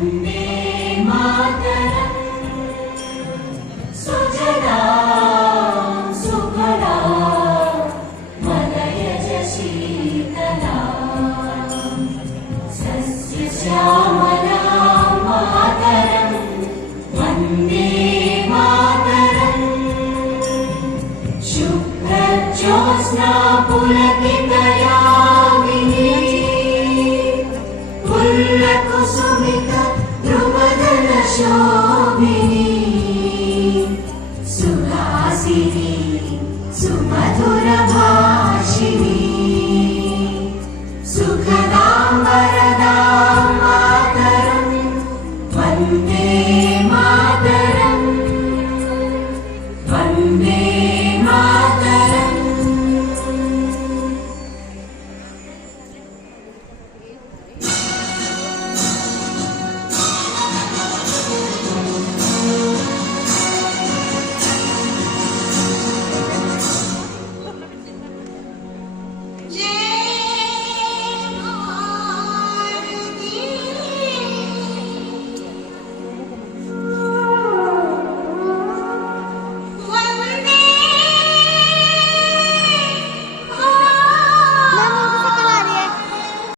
वन्दे मातरम् सुजलां सुफलां मलयज शीतलां सस्यश्यामलां मातरं वन्दे मातरम् शुभ्रज्योत्स्ना पुलकितयामिनी पुल्लकुसुमित ध्रुवदलशोभिनी सुहासिनी सुमधुरभाषिणी